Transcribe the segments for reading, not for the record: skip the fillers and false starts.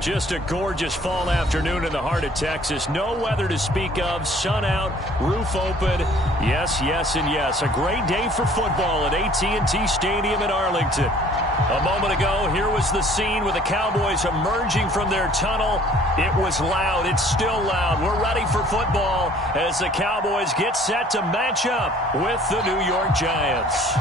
Just a gorgeous fall afternoon in the heart of Texas. No weather to speak of. Sun out, roof open. Yes, yes, and yes. A great day for football at AT&T Stadium in Arlington. A moment ago, here was the scene with the Cowboys emerging from their tunnel. It was loud. It's still loud. We're ready for football as the Cowboys get set to match up with the New York Giants.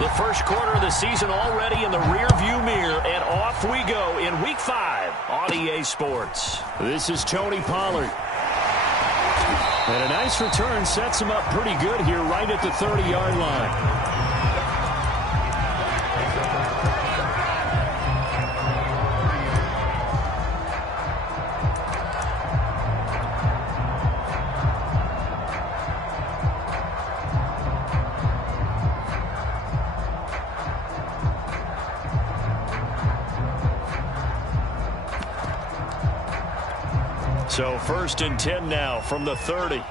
The first quarter of the season already in the rearview mirror, and off we go in Week 5 on EA Sports. This is Tony Pollard. And a nice return sets him up pretty good here right at the 30-yard line. So 1st and 10 now from the 30.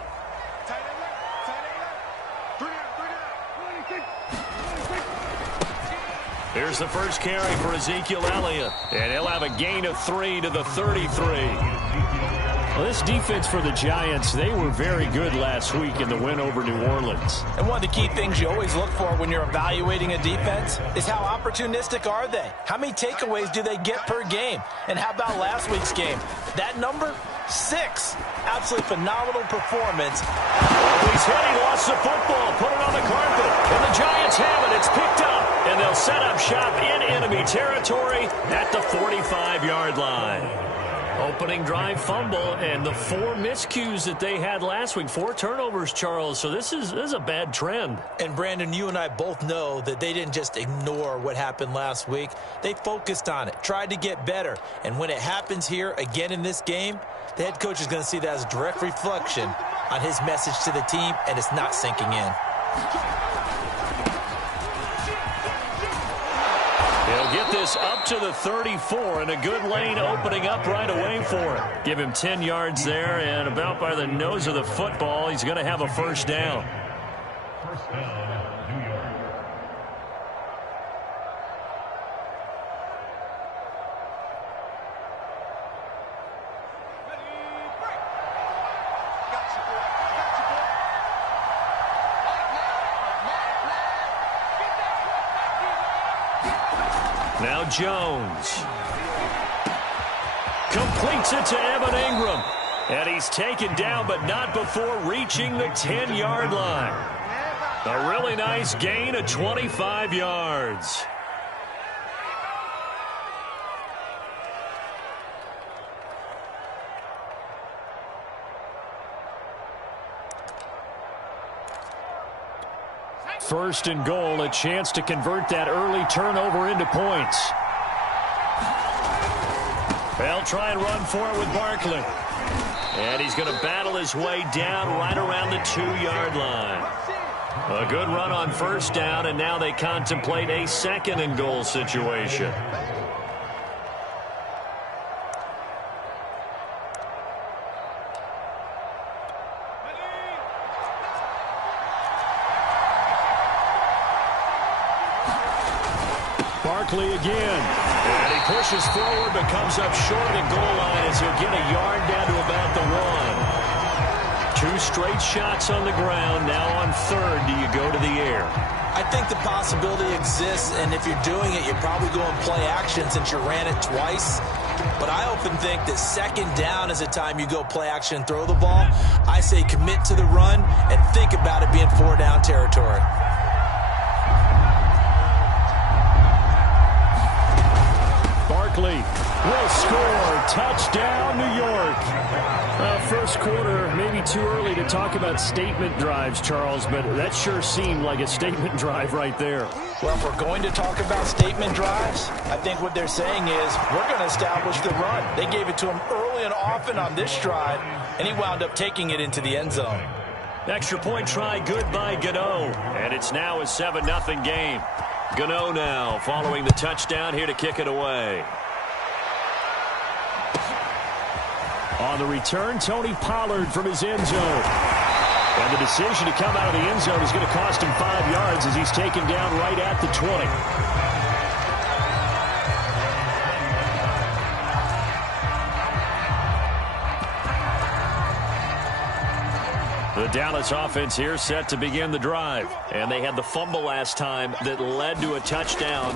Here's the first carry for Ezekiel Elliott. And he'll have a gain of 3 to the 33. Well, this defense for the Giants, they were very good last week in the win over New Orleans. And one of the key things you always look for when you're evaluating a defense is how opportunistic are they? How many takeaways do they get per game? And how about last week's game? That number? 6. Absolutely phenomenal performance. He's hit. He lost the football. Put it on the carpet. And the Giants have it. It's picked up. And they'll set up shop in enemy territory at the 45-yard line. Opening drive fumble and the 4 miscues that they had last week. 4 turnovers, Charles. So this is a bad trend. And, Brandon, you and I both know that they didn't just ignore what happened last week. They focused on it, tried to get better. And when it happens here again in this game, the head coach is going to see that as a direct reflection on his message to the team, and it's not sinking in. He'll get this up to the 34, and a good lane opening up right away for him. Give him 10 yards there, and about by the nose of the football, he's going to have a first down. First down, New York. Now Jones completes it to Evan Ingram. And he's taken down, but not before reaching the 10-yard line. A really nice gain of 25 yards. First and goal, a chance to convert that early turnover into points. They'll try and run for it with Barkley. And he's going to battle his way down right around the 2-yard line. A good run on first down, and now they contemplate a second and goal situation. Barkley again. And he pushes forward but comes up short of the goal line as he'll get a yard down to about the 1. 2 straight shots on the ground. Now on 3rd, do you go to the air? I think the possibility exists, and if you're doing it, you're probably going play action since you ran it twice. But I often think that 2nd down is the time you go play action and throw the ball. I say commit to the run and think about it being 4-down territory. Barkley will score. Touchdown, New York. First quarter, maybe too early to talk about statement drives, Charles, but that sure seemed like a statement drive right there. Well, if we're going to talk about statement drives, I think what they're saying is we're going to establish the run. They gave it to him early and often on this drive, and he wound up taking it into the end zone. Extra point try, good by Gano. And it's now a 7-0 game. Gano now following the touchdown here to kick it away. On the return, Tony Pollard from his end zone. And the decision to come out of the end zone is going to cost him 5 yards as he's taken down right at the 20. The Dallas offense here set to begin the drive. And they had the fumble last time that led to a touchdown.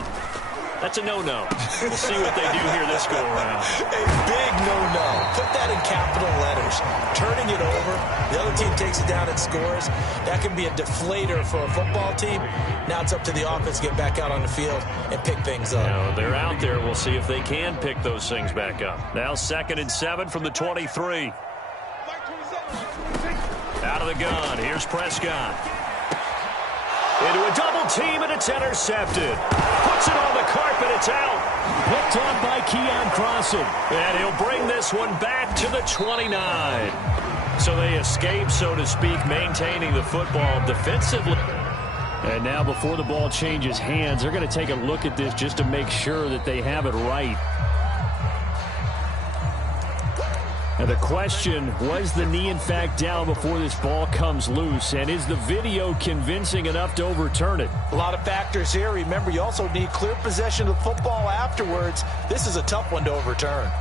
That's a no-no. We'll see what they do here this go-around. A big no-no. Put that in capital letters. Turning it over, the other team takes it down and scores. That can be a deflator for a football team. Now it's up to the offense to get back out on the field and pick things up. Now, they're out there. We'll see if they can pick those things back up. Now 2nd and 7 from the 23. Out of the gun. Here's Prescott. Into a double team, and it's intercepted. Puts it on the carpet. It's out. Picked on by Keon Crossen. And he'll bring this one back to the 29. So they escape, so to speak, maintaining the football defensively. And now before the ball changes hands, they're going to take a look at this just to make sure that they have it right. Now the question, was the knee in fact down before this ball comes loose? And is the video convincing enough to overturn it? A lot of factors here. Remember, you also need clear possession of the football afterwards. This is a tough one to overturn.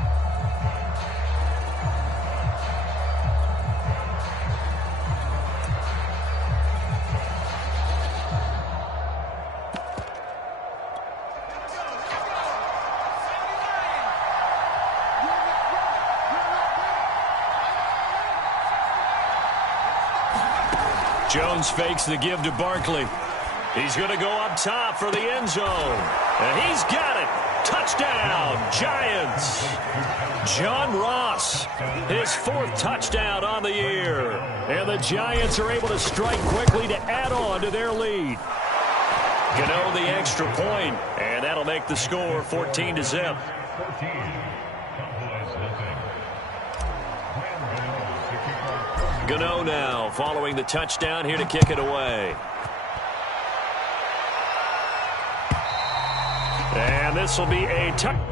Jones fakes the give to Barkley. He's going to go up top for the end zone. And he's got it. Touchdown, Giants. John Ross, his 4th touchdown on the year. And the Giants are able to strike quickly to add on to their lead. Gano the extra point, and that'll make the score 14-0. Gano now following the touchdown here to kick it away. And this will be a touchdown.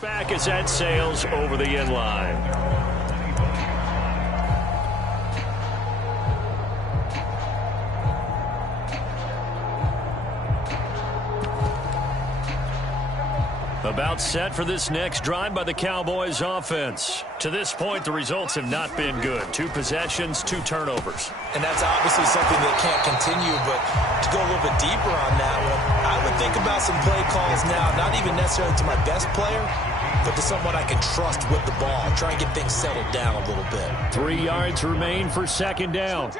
Back as that sails over the end line. About set for this next drive by the Cowboys offense. To this point, the results have not been good. 2 possessions, 2 turnovers. And that's obviously something that can't continue, but to go a little bit deeper on that one, I would think about some play calls now, not even necessarily to my best player, but to someone I can trust with the ball. Try and get things settled down a little bit. 3 yards remain for 2nd down.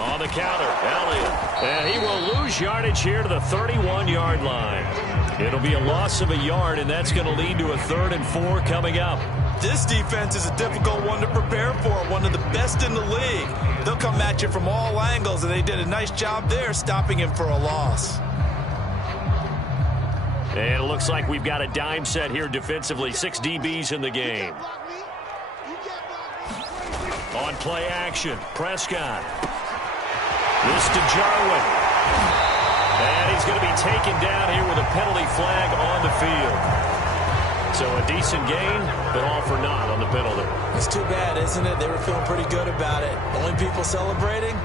On the counter, Elliott. And he will lose yardage here to the 31-yard line. It'll be a loss of a yard, and that's going to lead to a 3rd and 4 coming up. This defense is a difficult one to prepare for, one of the best in the league. They'll come at you from all angles, and they did a nice job there stopping him for a loss. And it looks like we've got a dime set here defensively. 6 DBs in the game. On play action, Prescott. This to Jarwin. And he's going to be taken down here with a penalty flag on the field. So a decent gain, but all for naught on the penalty. It's too bad, isn't it? They were feeling pretty good about it. Only people celebrating,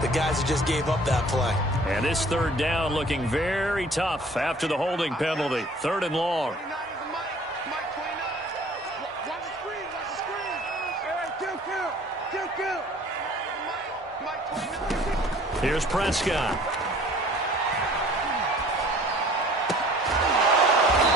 the guys who just gave up that play. And this 3rd down looking very tough after the holding penalty. 3rd and long. Here's Prescott.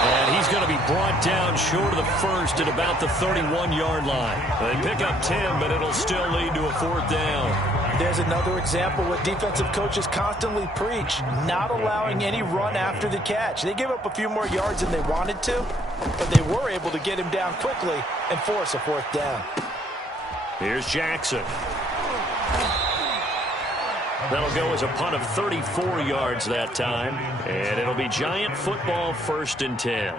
And he's going to be brought down short of the 1st at about the 31-yard line. They pick up 10, but it'll still lead to a 4th down. There's another example what defensive coaches constantly preach, not allowing any run after the catch. They gave up a few more yards than they wanted to, but they were able to get him down quickly and force a 4th down. Here's Jackson. That'll go as a punt of 34 yards that time. And it'll be Giant football, 1st and 10.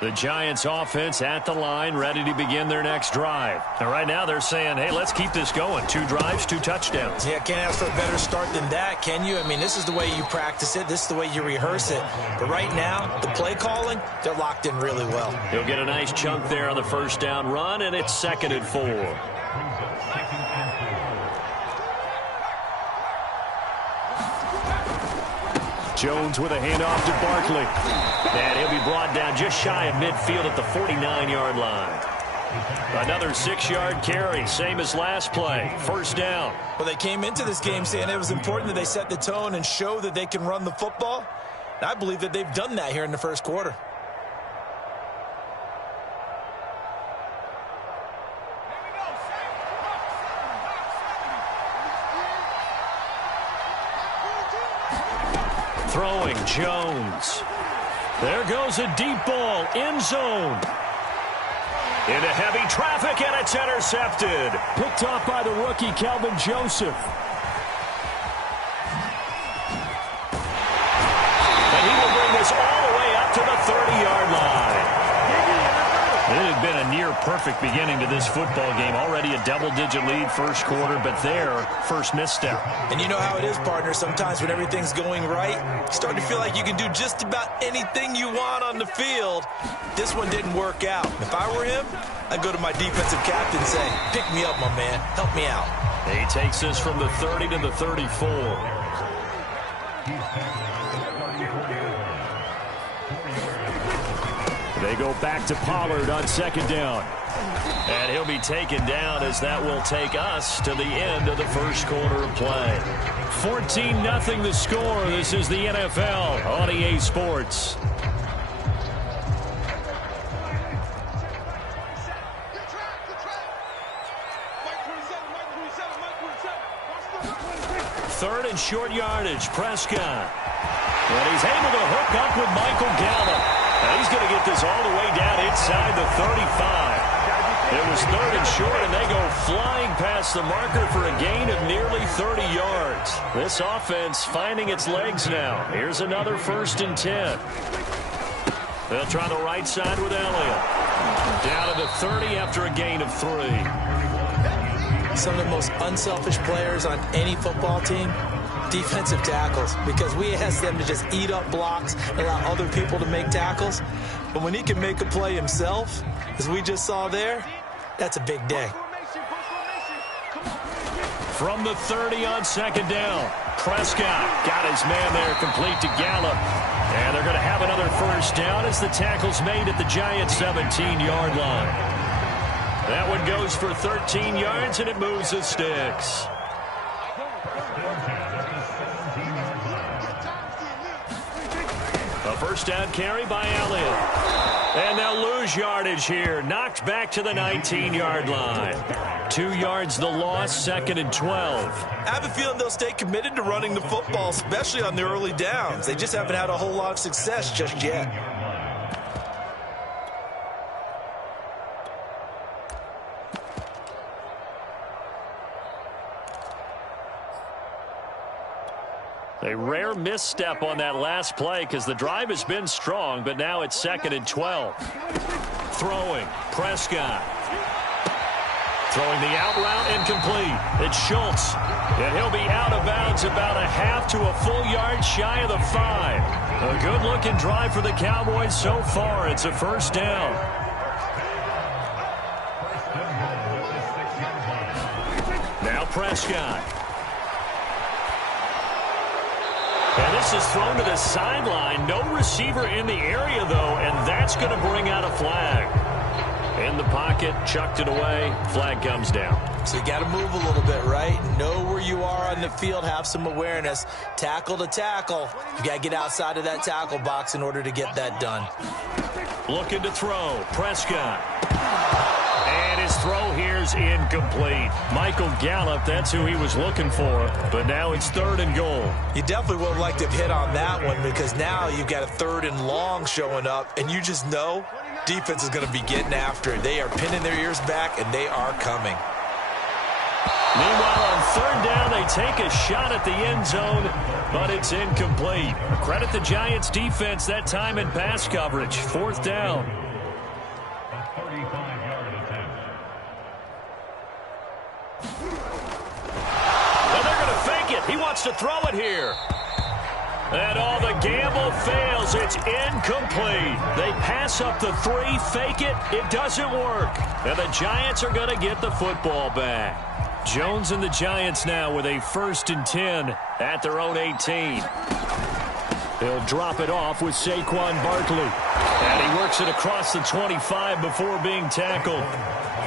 The Giants offense at the line, ready to begin their next drive. And right now they're saying, hey, let's keep this going. 2 drives, 2 touchdowns. Yeah, can't ask for a better start than that, can you? I mean, this is the way you practice it. This is the way you rehearse it. But right now, the play calling, they're locked in really well. He'll get a nice chunk there on the 1st down run, and it's 2nd and 4. Jones with a handoff to Barkley. And he'll be brought down just shy of midfield at the 49-yard line. Another 6-yard carry, same as last play. 1st down. Well, they came into this game saying it was important that they set the tone and show that they can run the football. And I believe that they've done that here in the 1st quarter. Throwing, Jones. There goes a deep ball, end zone. Into heavy traffic, and it's intercepted. Picked off by the rookie, Calvin Joseph. And he will bring this all the way up to the 30-yard line. It had been a near-perfect beginning to this football game. Already a double-digit lead 1st quarter, but their first misstep. And you know how it is, partner. Sometimes when everything's going right, you start to feel like you can do just about anything you want on the field. This one didn't work out. If I were him, I'd go to my defensive captain and say, pick me up, my man. Help me out. He takes this from the 30 to the 34. They go back to Pollard on 2nd down. And he'll be taken down as that will take us to the end of the 1st quarter of play. 14-0 the score. This is the NFL on EA Sports. Third and short yardage, Prescott. And he's able to hook up with Michael Gallup. And he's going to get this all the way down inside the 35. It was 3rd and short, and they go flying past the marker for a gain of nearly 30 yards. This offense finding its legs now. Here's another 1st and 10. They'll try the right side with Elliott. Down to the 30 after a gain of 3. Some of the most unselfish players on any football team, defensive tackles, because we ask them to just eat up blocks, allow other people to make tackles. But when he can make a play himself, as we just saw there, that's a big day. From the 30 on 2nd down, Prescott got his man there, complete to Gallup. And they're going to have another 1st down as the tackle's made at the Giants' 17-yard line. That one goes for 13 yards, and it moves the sticks. A 1st down carry by Elliott. And they'll lose yardage here. Knocked back to the 19-yard line. 2 yards the loss, 2nd and 12. I have a feeling they'll stay committed to running the football, especially on the early downs. They just haven't had a whole lot of success just yet. A rare misstep on that last play because the drive has been strong, but now it's 2nd and 12. Throwing, Prescott. Throwing the out route, incomplete. It's Schultz, and he'll be out of bounds about a half to a full yard shy of the 5. A good-looking drive for the Cowboys so far. It's a 1st down. Now Prescott. And this is thrown to the sideline. No receiver in the area, though, and that's going to bring out a flag. In the pocket, chucked it away. Flag comes down. So you got to move a little bit, right? Know where you are on the field. Have some awareness. Tackle to tackle. You got to get outside of that tackle box in order to get that done. Looking to throw. Prescott. And his throw here's incomplete. Michael Gallup, that's who he was looking for. But now it's 3rd and goal. You definitely would like to have hit on that one because now you've got a 3rd and long showing up, and you just know defense is going to be getting after it. They are pinning their ears back, and they are coming. Meanwhile, on third down, they take a shot at the end zone, but it's incomplete. Credit the Giants' defense that time in pass coverage. Fourth down. A 35-yard attempt. And they're going to fake it. He wants to throw it here. And all the gamble fails. It's incomplete. They pass up the 3, fake it. It doesn't work. And the Giants are going to get the football back. Jones and the Giants now with a 1st and 10 at their own 18. He'll drop it off with Saquon Barkley. And he works it across the 25 before being tackled.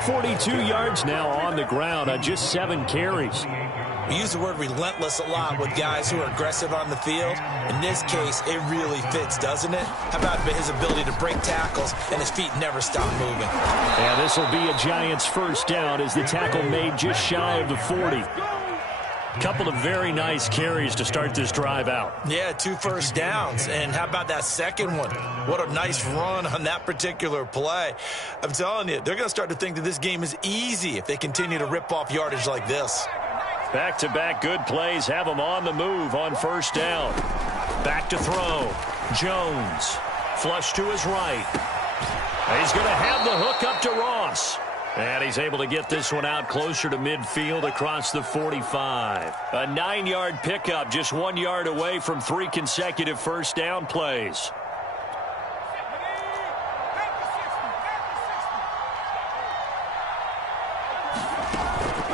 42 yards now on the ground on just 7 carries. We use the word relentless a lot with guys who are aggressive on the field. In this case, it really fits, doesn't it? How about his ability to break tackles and his feet never stop moving? And this will be a Giants first down as the tackle made just shy of the 40. Couple of very nice carries to start this drive out. Yeah, 2 first downs. And how about that second one? What a nice run on that particular play. I'm telling you, they're going to start to think that this game is easy if they continue to rip off yardage like this. Back-to-back good plays have him on the move on first down. Back to throw. Jones. Flush to his right. He's going to have the hook up to Ross. And he's able to get this one out closer to midfield across the 45. A 9-yard pickup, just 1 yard away from 3 consecutive first down plays.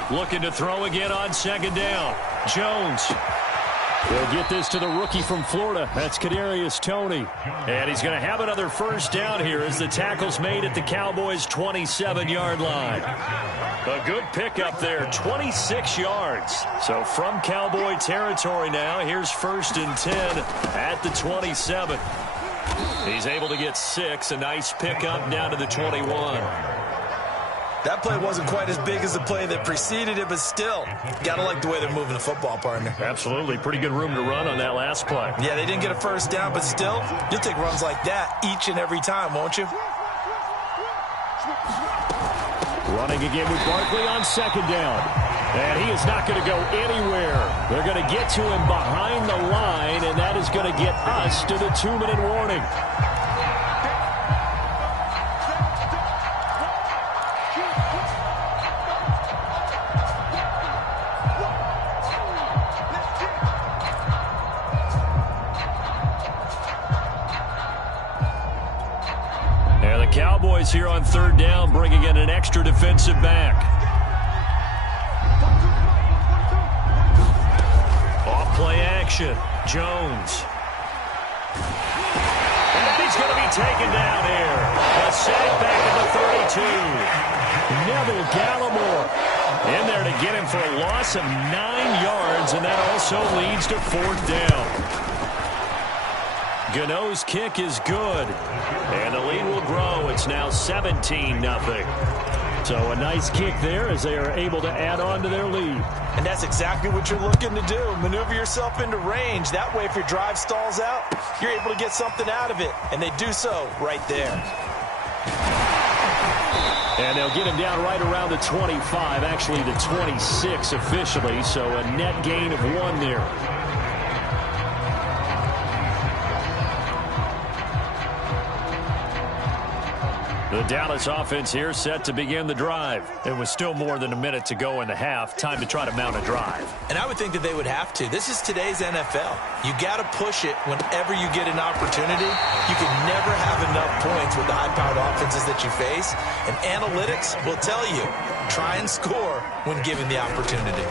Looking to throw again on second down. Jones. He'll get this to the rookie from Florida. That's Kadarius Toney. And he's going to have another first down here as the tackle's made at the Cowboys' 27-yard line. A good pickup there, 26 yards. So from Cowboy territory now, here's 1st and 10 at the 27. He's able to get 6. A nice pickup down to the 21. That play wasn't quite as big as the play that preceded it, but still, gotta like the way they're moving the football, partner. Absolutely. Pretty good room to run on that last play. Yeah, they didn't get a first down, but still, you'll take runs like that each and every time, won't you? Running again with Barkley on second down. And he is not going to go anywhere. They're going to get to him behind the line, and that is going to get us to the 2-minute warning. Cowboys here on third down, bringing in an extra defensive back. Off play action. Jones. And he's going to be taken down here. A sack back at the 32. Neville Gallimore in there to get him for a loss of 9 yards, and that also leads to 4th down. Gano's kick is good, and the lead will grow. It's now 17-0. So a nice kick there as they are able to add on to their lead. And that's exactly what you're looking to do. Maneuver yourself into range. That way, if your drive stalls out, you're able to get something out of it. And they do so right there. And they'll get him down right around the 25, actually the 26 officially. So a net gain of 1 there. The Dallas offense here set to begin the drive. It was still more than a minute to go in the half. Time to try to mount a drive. And I would think that they would have to. This is today's NFL. You got to push it whenever you get an opportunity. You can never have enough points with the high-powered offenses that you face. And analytics will tell you, try and score when given the opportunity.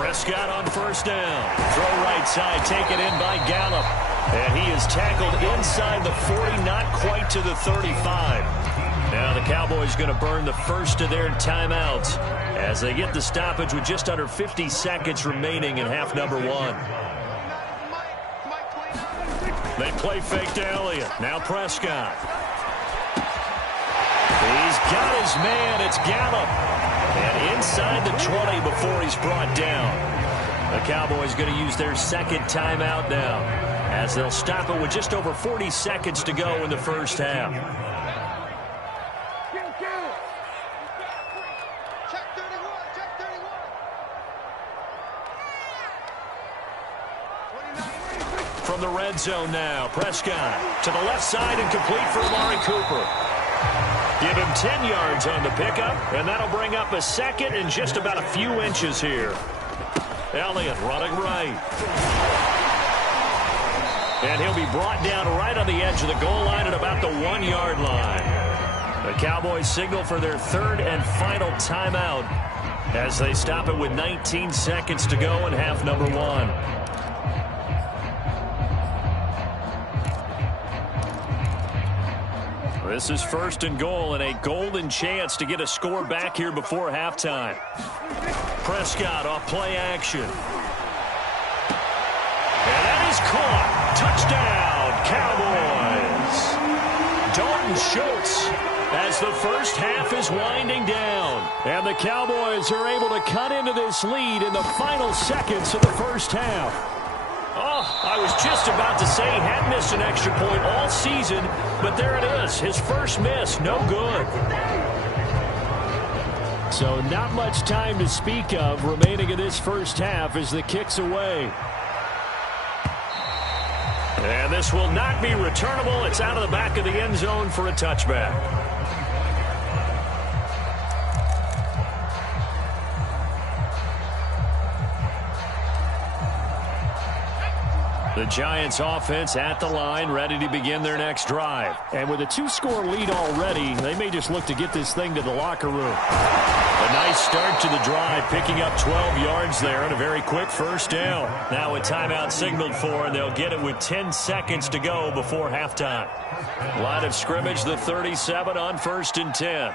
Prescott on first down. Throw right side, taken in by Gallup. And he is tackled inside the 40, not quite to the 35. Now the Cowboys going to burn the first of their timeouts as they get the stoppage with just under 50 seconds remaining in half number 1. They play fake to Elliott. Now Prescott. He's got his man. It's Gallup. And inside the 20 before he's brought down. The Cowboys going to use their second timeout now, as they'll stop it with just over 40 seconds to go in the first half. from the red zone now. Prescott to the left side and complete for Amari Cooper. Give him 10 yards on the pickup, and that'll bring up a second and just about a few inches here. Elliott running right. And he'll be brought down right on the edge of the goal line at about the 1-yard line. The Cowboys signal for their third and final timeout as they stop it with 19 seconds to go in half number 1. This is first and goal and a golden chance to get a score back here before halftime. Prescott off play action. And that is caught. Touchdown, Cowboys. Dalton Schultz as the first half is winding down. And the Cowboys are able to cut into this lead in the final seconds of the first half. Oh, I was just about to say he had missed an extra point all season, but there it is. His first miss, no good. So not much time to speak of remaining in this first half as the kick's away. And this will not be returnable. It's out of the back of the end zone for a touchback. The Giants offense at the line, ready to begin their next drive. And with a 2-score lead already, they may just look to get this thing to the locker room. A nice start to the drive, picking up 12 yards there and a very quick first down. Now a timeout signaled for, and they'll get it with 10 seconds to go before halftime. Line of scrimmage, the 37 on 1st and 10.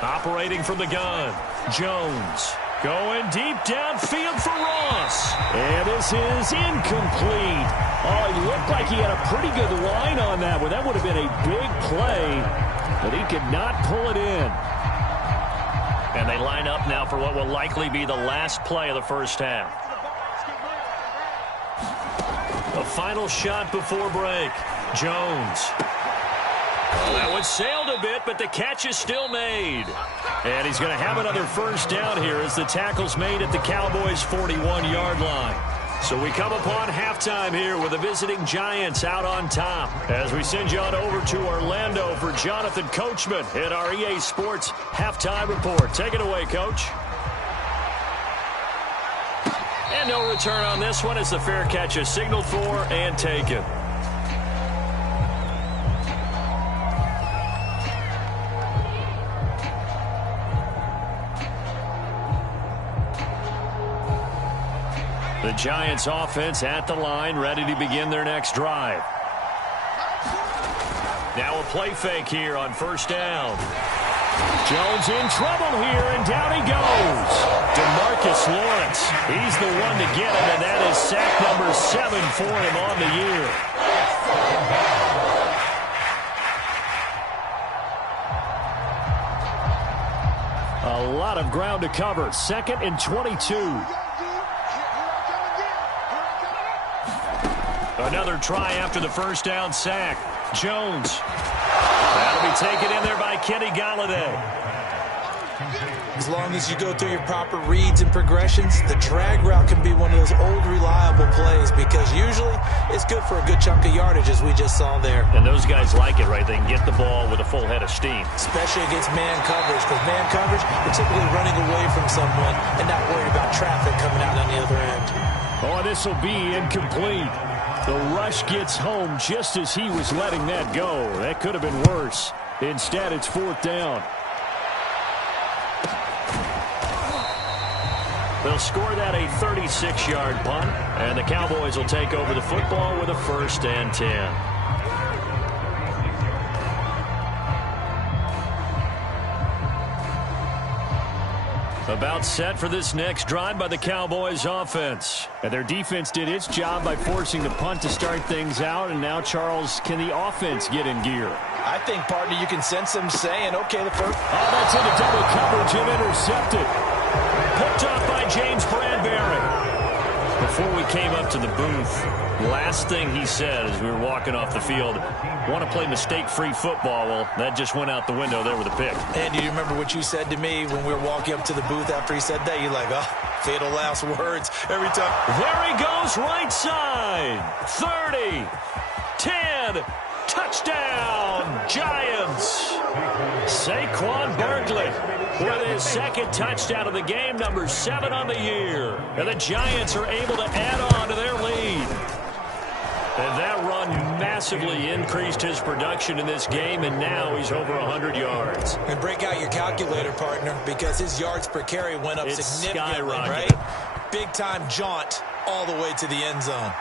Operating from the gun, Jones. Going deep downfield for Ross. And this is incomplete. Oh, he looked like he had a pretty good line on that one. That would have been a big play, but he could not pull it in. And they line up now for what will likely be the last play of the first half. A final shot before break. Jones. Well, that one sailed a bit, but the catch is still made. And he's going to have another first down here as the tackle's made at the Cowboys' 41-yard line. So we come upon halftime here with the visiting Giants out on top. As we send you on over to Orlando for Jonathan Coachman in our EA Sports Halftime Report. Take it away, Coach. And no return on this one as the fair catch is signaled for and taken. The Giants offense at the line, ready to begin their next drive. Now a play fake here on first down. Jones in trouble here, and down he goes. DeMarcus Lawrence, he's the one to get him, and that is sack number 7 for him on the year. A lot of ground to cover. 2nd and 22. Another try after the first down sack. Jones. That'll be taken in there by Kenny Golladay. As long as you go through your proper reads and progressions, the drag route can be one of those old reliable plays because usually it's good for a good chunk of yardage as we just saw there. And those guys like it, right? They can get the ball with a full head of steam. Especially against man coverage, because man coverage, you're typically running away from someone and not worried about traffic coming out on the other end. Oh, this will be incomplete. The rush gets home just as he was letting that go. That could have been worse. Instead, it's 4th down. They'll score that a 36-yard punt, and the Cowboys will take over the football with a 1st and 10. About set for this next drive by the Cowboys offense. And their defense did its job by forcing the punt to start things out. And now, Charles, can the offense get in gear? I think, partner, you can sense them saying, okay, the first. Oh, that's into double coverage and intercepted. Picked off by James Bradbury. The Before we came up to the booth, last thing he said as we were walking off the field, want to play mistake-free football. Well, that just went out the window there with a pick. And do you remember what you said to me when we were walking up to the booth after he said that? You're like, oh, fatal last words every time. There he goes, right side. 30, 10, touchdown, Giants. Saquon Barkley with his second touchdown of the game, number 7 on the year. And the Giants are able to add on to their lead. And that run massively increased his production in this game, and now he's over 100 yards. And break out your calculator, partner, because his yards per carry went up significantly, right? Big-time jaunt all the way to the end zone.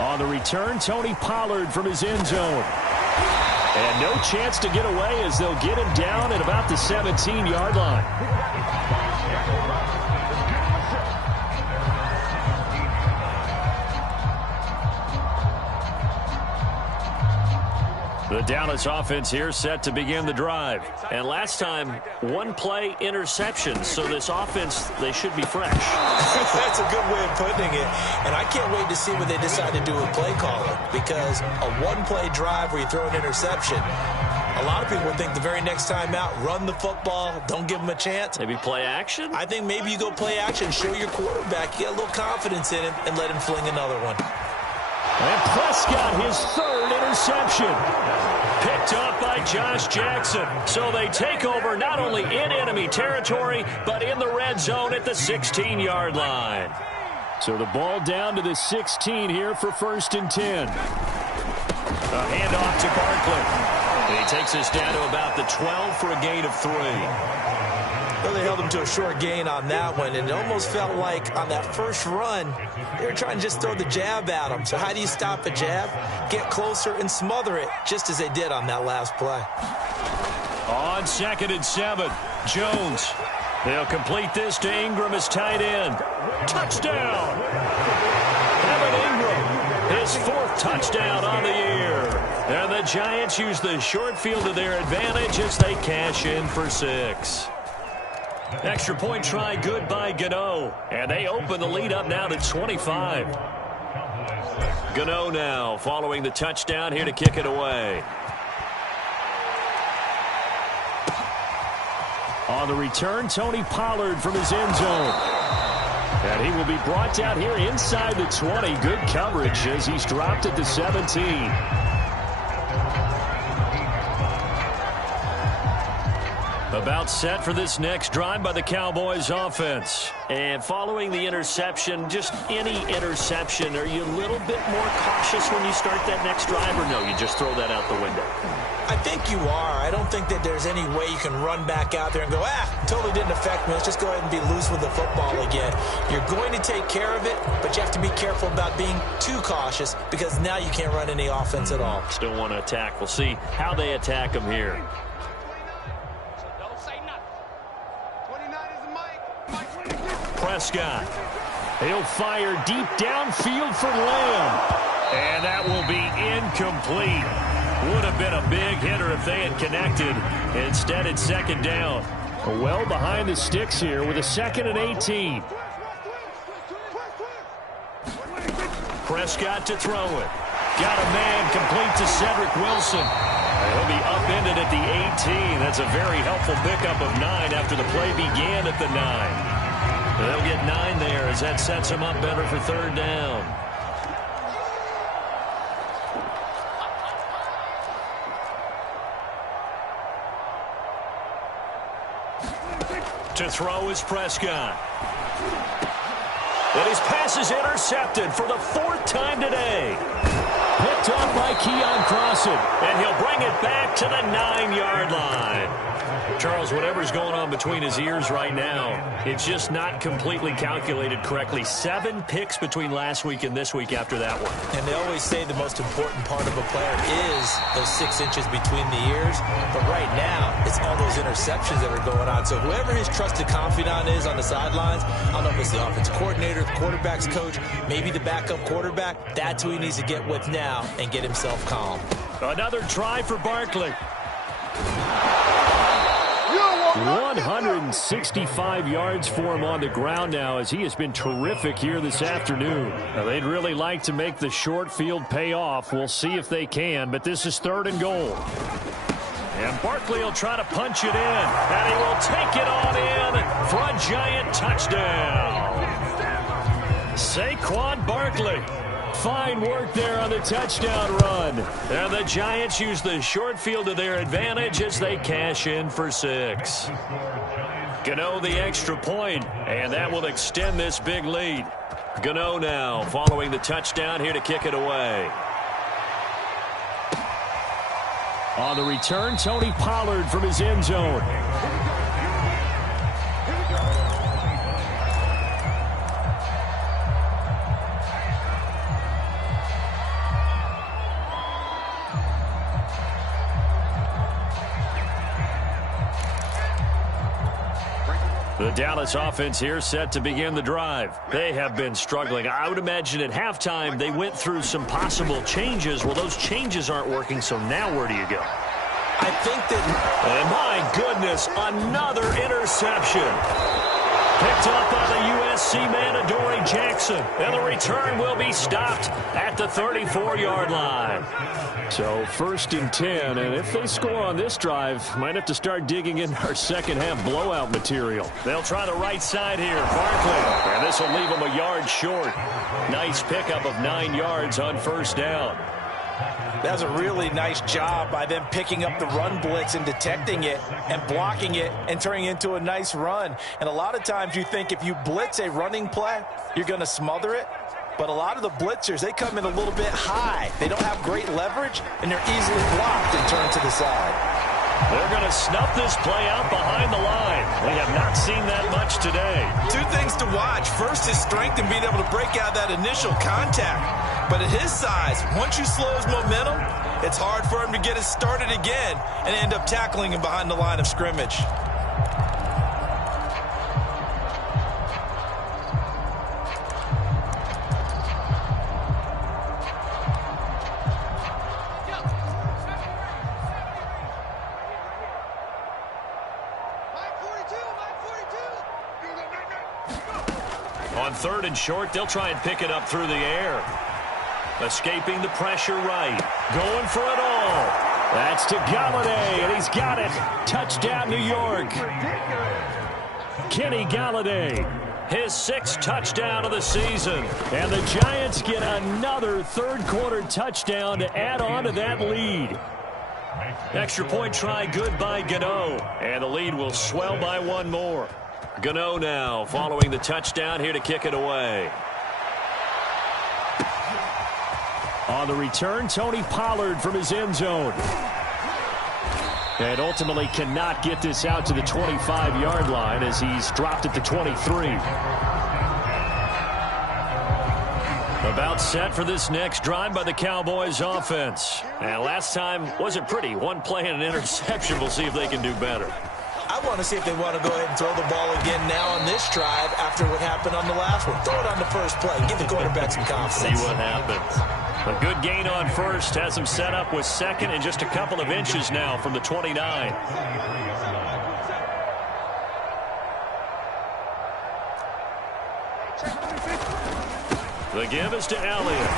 On the return, Tony Pollard from his end zone. And no chance to get away as they'll get him down at about the 17-yard line. The Dallas offense here set to begin the drive. And last time, one-play interception. So this offense, they should be fresh. That's a good way of putting it. And I can't wait to see what they decide to do with play calling. Because a one-play drive where you throw an interception, a lot of people think the very next time out, run the football, don't give them a chance. Maybe play action? I think maybe you go play action, show your quarterback you got a little confidence in him, and let him fling another one. And Prescott, his third interception. Picked up by Josh Jackson. So they take over not only in enemy territory, but in the red zone at the 16-yard line. So the ball down to the 16 here for 1st and 10. A handoff to Barkley. And he takes us down to about the 12 for a gain of 3. Well, they held him to a short gain on that one, and it almost felt like on that first run, they were trying to just throw the jab at him. So how do you stop a jab? Get closer and smother it, just as they did on that last play. On 2nd and 7, Jones. They'll complete this to Ingram as tight end. Touchdown! Evan Ingram, his 4th touchdown on the year. And the Giants use the short field to their advantage as they cash in for 6. Extra point try good by Gano. And they open the lead up now to 25. Gano now following the touchdown here to kick it away. On the return, Tony Pollard from his end zone. And he will be brought down here inside the 20. Good coverage as he's dropped at the 17. About set for this next drive by the Cowboys offense. And following the interception, just any interception, are you a little bit more cautious when you start that next drive, or no, you just throw that out the window? I think you are. I don't think that there's any way you can run back out there and go, totally didn't affect me. Let's just go ahead and be loose with the football again. You're going to take care of it, but you have to be careful about being too cautious because now you can't run any offense at all. Still want to attack. We'll see how they attack them here. Prescott. He'll fire deep downfield for Lamb. And that will be incomplete. Would have been a big hitter if they had connected. Instead, it's 2nd down. Well behind the sticks here with a 2nd and 18. Prescott to throw it. Got a man complete to Cedric Wilson. He'll be upended at the 18. That's a very helpful pickup of 9 after the play began at the 9. They'll get 9 there as that sets him up better for 3rd down. To throw is Prescott. And his pass is intercepted for the 4th time today. Picked up by Keon Crossan. And he'll bring it back to the 9-yard line. Charles, whatever's going on between his ears right now, it's just not completely calculated correctly. 7 picks between last week and this week after that one. And they always say the most important part of a player is those 6 inches between the ears. But right now, it's all those interceptions that are going on. So whoever his trusted confidant is on the sidelines, I don't know if it's the offensive coordinator, the quarterback's coach, maybe the backup quarterback, that's who he needs to get with now and get himself calm. Another try for Barkley. 165 yards for him on the ground now, as he has been terrific here this afternoon. Now, they'd really like to make the short field pay off. We'll see if they can, but this is 3rd and goal. And Barkley will try to punch it in, and he will take it on in for a giant touchdown. Saquon Barkley. Fine work there on the touchdown run. And the Giants use the short field to their advantage as they cash in for 6. Gano the extra point, and that will extend this big lead. Gano now following the touchdown here to kick it away. On the return, Tony Pollard from his end zone. The Dallas offense here set to begin the drive. They have been struggling. I would imagine at halftime they went through some possible changes. Well, those changes aren't working, so now where do you go? I think that... And my goodness, another interception. Picked up by the USC man, Adoree Jackson. And the return will be stopped at the 34-yard line. So 1st and 10, and if they score on this drive, might have to start digging in our second-half blowout material. They'll try the right side here. Barkley, and this will leave them a yard short. Nice pickup of 9 yards on 1st down. That was a really nice job by them picking up the run blitz and detecting it and blocking it and turning it into a nice run. And a lot of times you think if you blitz a running play, you're going to smother it. But a lot of the blitzers, they come in a little bit high. They don't have great leverage, and they're easily blocked and turned to the side. They're going to snuff this play out behind the line. We have not seen that much today. 2 things to watch. First, his strength and being able to break out that initial contact. But at his size, once you slow his momentum, it's hard for him to get it started again and end up tackling him behind the line of scrimmage. On 3rd and short, they'll try and pick it up through the air. Escaping the pressure right. Going for it all. That's to Galladay, and he's got it. Touchdown, New York. Kenny Galladay, his 6th touchdown of the season. And the Giants get another 3rd-quarter touchdown to add on to that lead. Extra point try good by Gano. And the lead will swell by 1 more. Gano now following the touchdown here to kick it away. On the return, Tony Pollard from his end zone. And ultimately cannot get this out to the 25-yard line as he's dropped at the 23. About set for this next drive by the Cowboys offense. And last time wasn't pretty. 1 play and an interception. We'll see if they can do better. I want to see if they want to go ahead and throw the ball again now on this drive after what happened on the last one. Throw it on the first play. Give the quarterback some confidence. See what happens. A good gain on 1st has him set up with 2nd and just a couple of inches now from the 29. The give is to Elliott.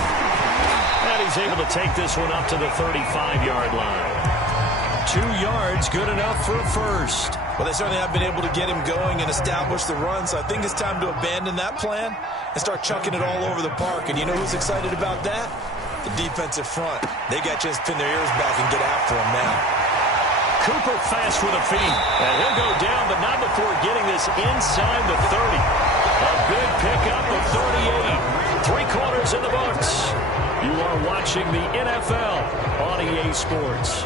And he's able to take this one up to the 35-yard line. 2 yards, good enough for a 1st. Well, they certainly have been able to get him going and establish the run, so I think it's time to abandon that plan and start chucking it all over the park. And you know who's excited about that? The defensive front. They got a chance to pin their ears back and get after him now. Cooper fast with a feed. And he'll go down, but not before getting this inside the 30. A good pickup of 38. 3 quarters in the books. You are watching the NFL on EA Sports.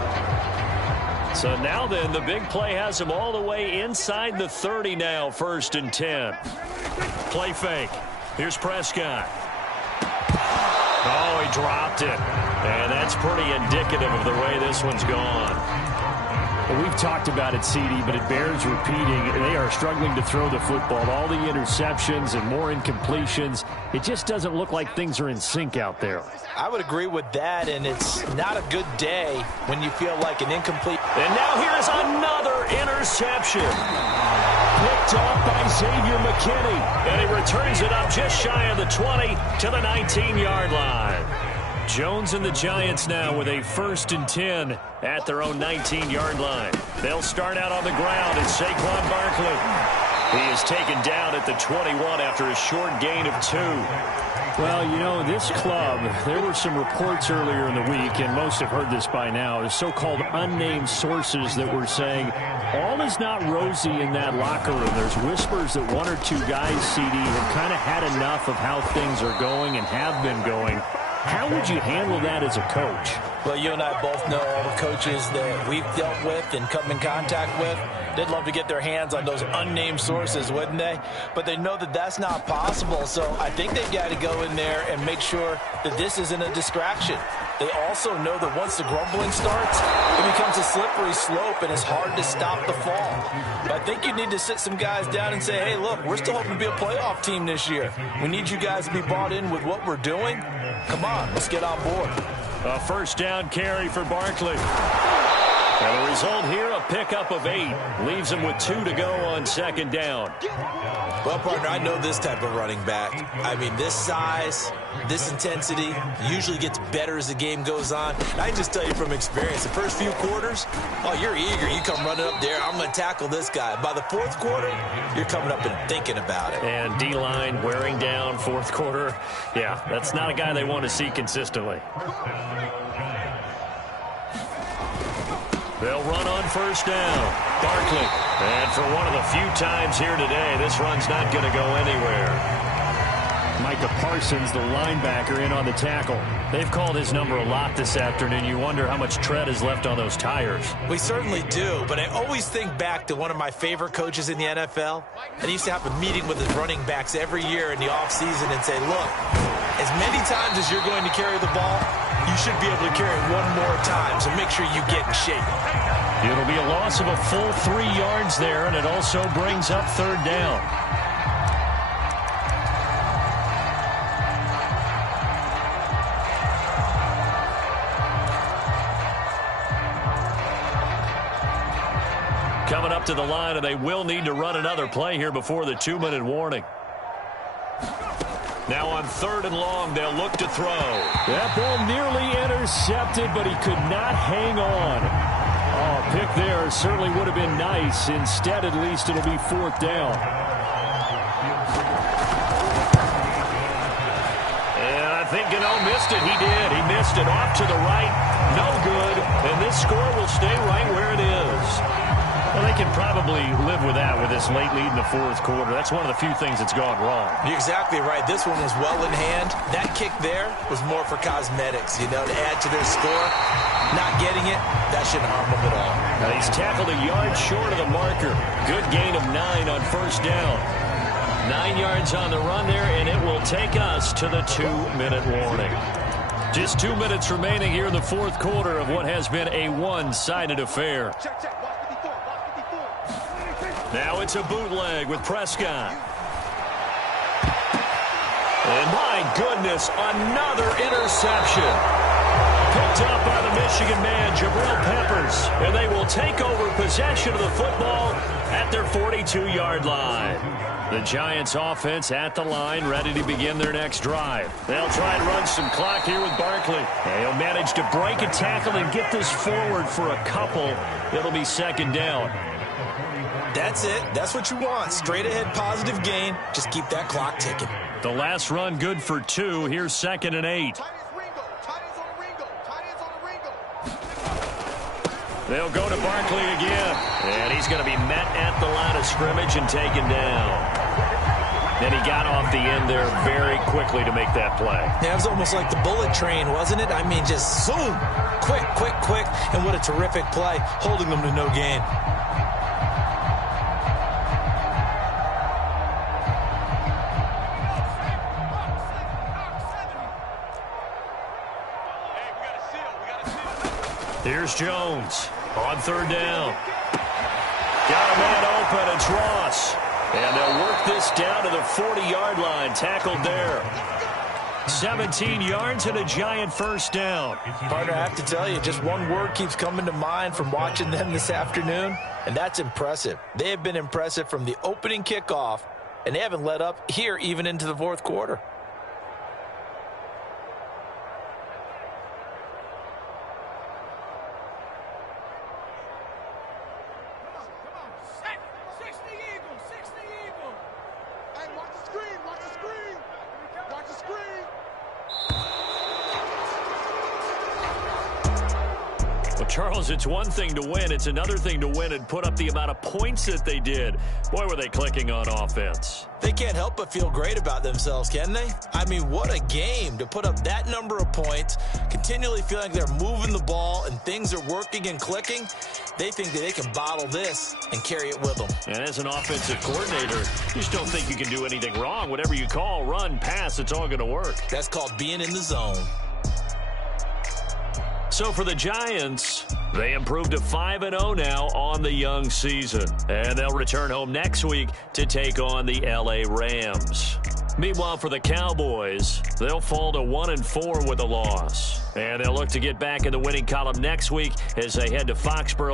So now then, the big play has him all the way inside the 30 now, 1st and 10. Play fake. Here's Prescott. Oh, he dropped it. And that's pretty indicative of the way this one's gone. Well, we've talked about it, CD, but it bears repeating. They are struggling to throw the football. All the interceptions and more incompletions. It just doesn't look like things are in sync out there. I would agree with that, and it's not a good day when you feel like an incomplete. And now here's another interception. Picked off by Xavier McKinney. And he returns it up just shy of the 20 to the 19-yard line. Jones and the Giants now with a 1st and 10 at their own 19-yard line. They'll start out on the ground as Saquon Barkley. He is taken down at the 21 after a short gain of 2. Well, you know, this club, there were some reports earlier in the week, and most have heard this by now, the so-called unnamed sources that were saying all is not rosy in that locker room. There's whispers that 1 or 2 guys, CD, have kind of had enough of how things are going and have been going. How would you handle that as a coach? Well, you and I both know all the coaches that we've dealt with and come in contact with. They'd love to get their hands on those unnamed sources, wouldn't they? But they know that that's not possible, so I think they've got to go in there and make sure that this isn't a distraction. They also know that once the grumbling starts, it becomes a slippery slope and it's hard to stop the fall. But I think you need to sit some guys down and say, hey, look, we're still hoping to be a playoff team this year. We need you guys to be bought in with what we're doing. Come on, let's get on board. A 1st down carry for Barkley. And the result here, a pickup of 8. Leaves him with 2 to go on 2nd down. Well, partner, I know this type of running back. I mean, this size, this intensity usually gets better as the game goes on. And I can just tell you from experience, the first few quarters, oh, you're eager. You come running up there, I'm going to tackle this guy. By the 4th quarter, you're coming up and thinking about it. And D-line wearing down 4th quarter. Yeah, that's not a guy they want to see consistently. They'll run on 1st down. Barkley. And for one of the few times here today, this run's not going to go anywhere. Micah Parsons, the linebacker, in on the tackle. They've called his number a lot this afternoon. You wonder how much tread is left on those tires. We certainly do, but I always think back to one of my favorite coaches in the NFL. And he used to have a meeting with his running backs every year in the offseason and say, look, as many times as you're going to carry the ball, you should be able to carry it one more time, so make sure you get in shape. It'll be a loss of a full 3 yards there, and it also brings up 3rd down. Coming up to the line, and they will need to run another play here before the 2-minute warning. Now on 3rd and long, they'll look to throw. That ball nearly intercepted, but he could not hang on. Oh, pick there certainly would have been nice. Instead, at least, it'll be 4th down. And I think Gano missed it. He did. He missed it off to the right. No good. And this score will stay right where it is. Well, they can probably live with that with this late lead in the 4th quarter. That's one of the few things that's gone wrong. You're exactly right. This one was well in hand. That kick there was more for cosmetics, you know, to add to their score. Not getting it, that shouldn't harm them at all. Now he's tackled a yard short of the marker. Good gain of 9 on 1st down. 9 yards on the run there, and it will take us to the 2-minute warning. Just 2 minutes remaining here in the 4th quarter of what has been a one-sided affair. Now it's a bootleg with Prescott. And my goodness, another interception. Picked up by the Michigan man, Jabril Peppers. And they will take over possession of the football at their 42-yard line. The Giants offense at the line, ready to begin their next drive. They'll try and run some clock here with Barkley. And he'll manage to break a tackle and get this forward for a couple. It'll be 2nd down. That's it. That's what you want. Straight ahead positive gain. Just keep that clock ticking. The last run good for 2. Here's 2nd and 8. They'll go to Barkley again. And he's going to be met at the line of scrimmage and taken down. Then he got off the end there very quickly to make that play. Yeah, it was almost like the bullet train, wasn't it? I mean, just zoom. Quick, quick, quick. And what a terrific play, holding them to no gain. Here's Jones. On third down. Got a man open. It's Ross. And they'll work this down to the 40-yard line. Tackled there. 17 yards and a giant first down. Partner, I have to tell you, just one word keeps coming to mind from watching them this afternoon, and that's impressive. They have been impressive from the opening kickoff, and they haven't let up here even into the fourth quarter. Charles, it's one thing to win. It's another thing to win and put up the amount of points that they did. Boy, were they clicking on offense. They can't help but feel great about themselves, can they? I mean, what a game to put up that number of points, continually feeling like they're moving the ball and things are working and clicking. They think that they can bottle this and carry it with them. And as an offensive coordinator, you just don't think you can do anything wrong. Whatever you call, run, pass, it's all going to work. That's called being in the zone. So for the Giants, they improved to 5-0 now on the young season. And they'll return home next week to take on the L.A. Rams. Meanwhile, for the Cowboys, they'll fall to 1-4 with a loss. And they'll look to get back in the winning column next week as they head to Foxborough